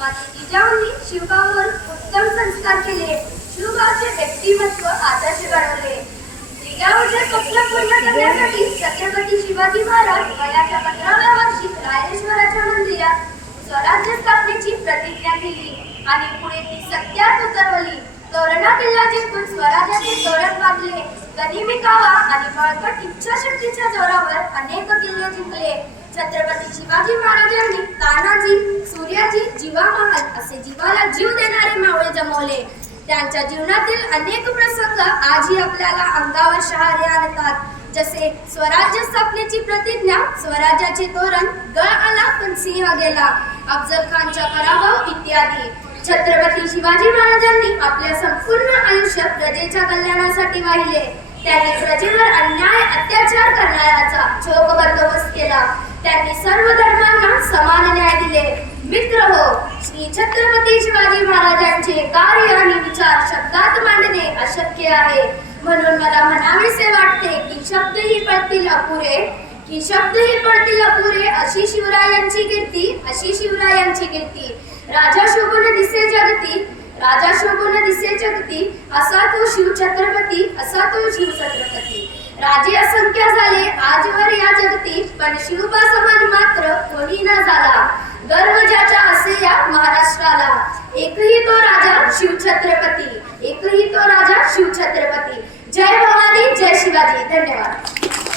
माता जिजाऊंनी शिवबावर उत्तम संस्कार केले. शिवबाचे व्यक्तिमत्व आदर्श घडवले. जिजाऊचे स्वप्न पूर्ण करण्यासाठी छत्रपती शिवाजी महाराज वयाच्या 15व्या वर्षी रायरेश्वराच्या मंदिरात स्वराज्य स्थापनेची प्रतिज्ञा केली आणि पुढे ती सत्यात उतरवली. तोरणा किल्ला जिंकून स्वराज्याचे तोरण बांधले. गनिमी कावा आणि बळकट इच्छाशक्तीच्या जोरावर अनेक किल्ले जिंकले. छत्रपती शिवाजी महाराजांनी तानाजी, सूर्याजी, जीवा महाल असे जीवाला जीव देणारे मावळे जमवले. त्यांच्या जीवनातील अनेक प्रसंग आजही आपल्याला अंगावर शहारे आणतात. जसे स्वराज्य स्थापनेची प्रतिज्ञा, स्वराज्याचे तोरण, गळ आला पण सिंह गेला, अफजल खानचा पराभव इत्यादी. छत्रपती शिवाजी महाराजांनी आपल्या संपूर्ण आयुष्य प्रजेच्या कल्याणासाठी वाहिले. त्यांनी प्रजेवर अन्याय अत्याचार करणाऱ्याचा चोख बंदोबस्त केला. त्यांनी सर्व धर्मांना समान न्याय दिले. मित्रहो, श्री छत्रपती शिवाजी महाराजांचे कार्य आणि विचार शब्दात मांडणे अशक्य आहे. म्हणून मला म्हणावेसे वाटते की शब्दही पडतील अपुरे, अशी शिवरायांची कीर्ती. राजा शोभून दिसे जगती, असा तो शिव छत्रपती. राजे असंख्य झाले आजवर या जगती, पण शिवबा समान मात्र कोणी न झाला. गर्व ज्याच्या असे या महाराष्ट्राला. एकही तो राजा शिवछत्रपती. जय भवानी, जय शिवाजी. धन्यवाद.